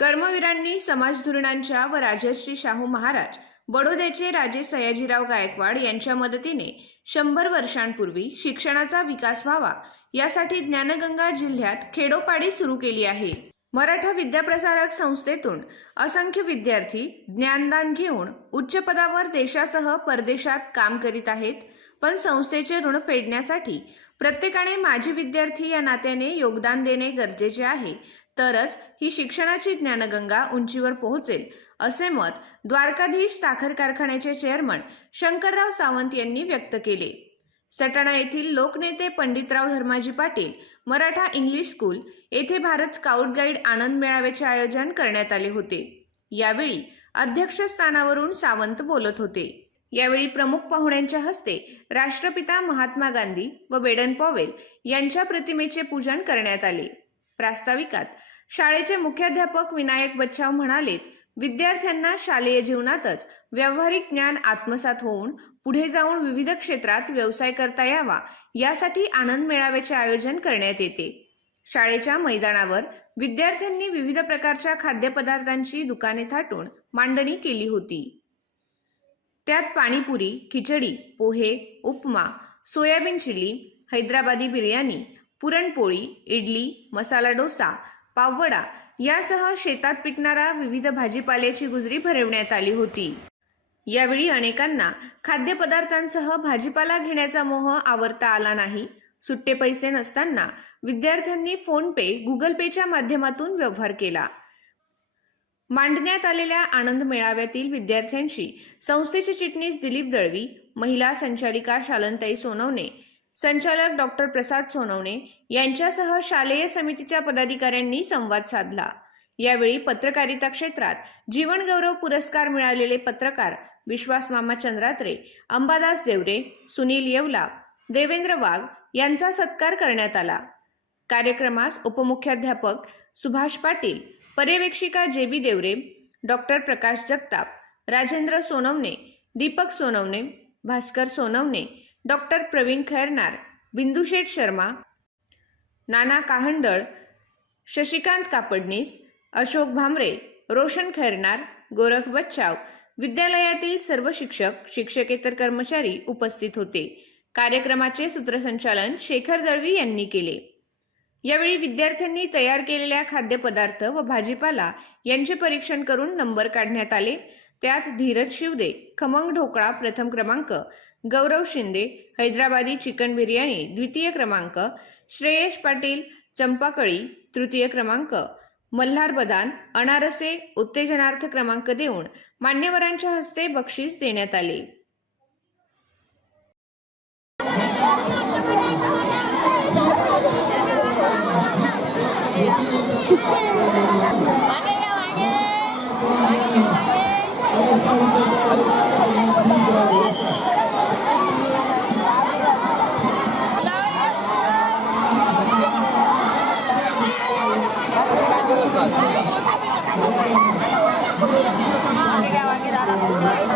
कर्मवीरांनी समाजधुरणांच्या व राजश्री शाहू महाराज बडोद्याचे राजे सयाजीराव गायकवाड यांच्या मदतीने शंभर वर्षांपूर्वी शिक्षणाचा विकास व्हावा यासाठी ज्ञानगंगा जिल्ह्यात खेडोपाडी सुरू केली आहे. मराठा विद्याप्रसारक संस्थेतून असंख्य विद्यार्थी ज्ञानदान घेऊन उच्च पदावर देशासह परदेशात काम करीत आहेत पण संस्थेचे ऋण फेडण्यासाठी प्रत्येकाने माजी विद्यार्थी या नात्याने योगदान देणे गरजेचे आहे तरच ही शिक्षणाची ज्ञानगंगा उंचीवर पोहोचेल असे मत द्वारकाधीश साखर कारखान्याचे चेअरमन शंकरराव सावंत यांनी व्यक्त केले. सटाणा येथील लोकनेते पंडितराव धर्माजी पाटील मराठा इंग्लिश स्कूल येथे भारत स्काउट गाईड आनंद मेळाव्याचे आयोजन करण्यात आले होते. यावेळी अध्यक्षस्थानावरून सावंत बोलत होते. यावेळी प्रमुख पाहुण्यांच्या हस्ते राष्ट्रपिता महात्मा गांधी व बेडन पॉवेल यांच्या प्रतिमेचे पूजन करण्यात आले. प्रास्ताविकात. शाळेचे मुख्याध्यापक विनायक बच्छाव म्हणालेत विद्यार्थ्यांना शालेय जीवनातच व्यावहारिक ज्ञान आत्मसात होऊन पुढे जाऊन विविध क्षेत्रात व्यवसाय करता यावा यासाठी आनंद मेळाव्याचे आयोजन करण्यात येते. शाळेच्या मैदानावर विद्यार्थ्यांनी विविध प्रकारच्या खाद्यपदार्थांची दुकाने थाटून मांडणी केली होती. त्यात पाणीपुरी खिचडी पोहे उपमा सोयाबीन चिली हैदराबादी बिर्याणी पुरणपोळी इडली मसाला डोसा पाववडा यासह शेतात पिकणारा विविध भाजीपाल्याची गुजरी भरवण्यात आली होती. यावेळी अनेकांना खाद्यपदार्थांसह भाजीपाला घेण्याचा मोह आवरता आला नाही. सुट्टे पैसे नसताना विद्यार्थ्यांनी फोन पे गुगल पेच्या माध्यमातून व्यवहार केला. मांडण्यात आलेल्या आनंद मेळाव्यातील विद्यार्थ्यांशी संस्थेचे चिटणीस दिलीप दळवी महिला संचालिका शालंताई सोनवणे संचालक डॉक्टर प्रसाद सोनवणे यांच्यासह शालेय समितीच्या पदाधिकाऱ्यांनी संवाद साधला. यावेळी पत्रकारिता क्षेत्रात जीवनगौरव पुरस्कार मिळालेले पत्रकार विश्वास मामा चंद्रात्रे अंबादास देवरे सुनील येवला देवेंद्र वाघ यांचा सत्कार करण्यात आला. कार्यक्रमास उपमुख्याध्यापक Subhash Patil पर्यवेक्षिका J B Deore doctor Prakash Jagtap Rajendra Sonawane Deepak Sonawane Bhaskar Sonawane doctor Pravin Khairnar Bindusheth Sharma Nana Kahandal Shashikant Kapadnis Ashok Bhamre Roshan Khairnar Gorakh Bachhav विद्यालयातील सर्व शिक्षक शिक्षकेतर कर्मचारी उपस्थित होते. कार्यक्रमाचे सूत्रसंचालन शेखर दळवी यांनी केले. यावेळी विद्यार्थ्यांनी तयार केलेल्या खाद्यपदार्थ व भाजीपाला यांचे परीक्षण करून नंबर काढण्यात आले. त्यात धीरज शिवदे खमंग ढोकळा प्रथम क्रमांक गौरव शिंदे हैदराबादी चिकन बिर्याणी द्वितीय क्रमांक श्रेयश पाटील चंपाकळी तृतीय क्रमांक मल्हार बदान अनारसे उत्तेजनार्थ क्रमांक देऊन मान्यवरांच्या हस्ते बक्षीस देण्यात आले. मागे 我们就是说，这个啊，给大家来普及一下。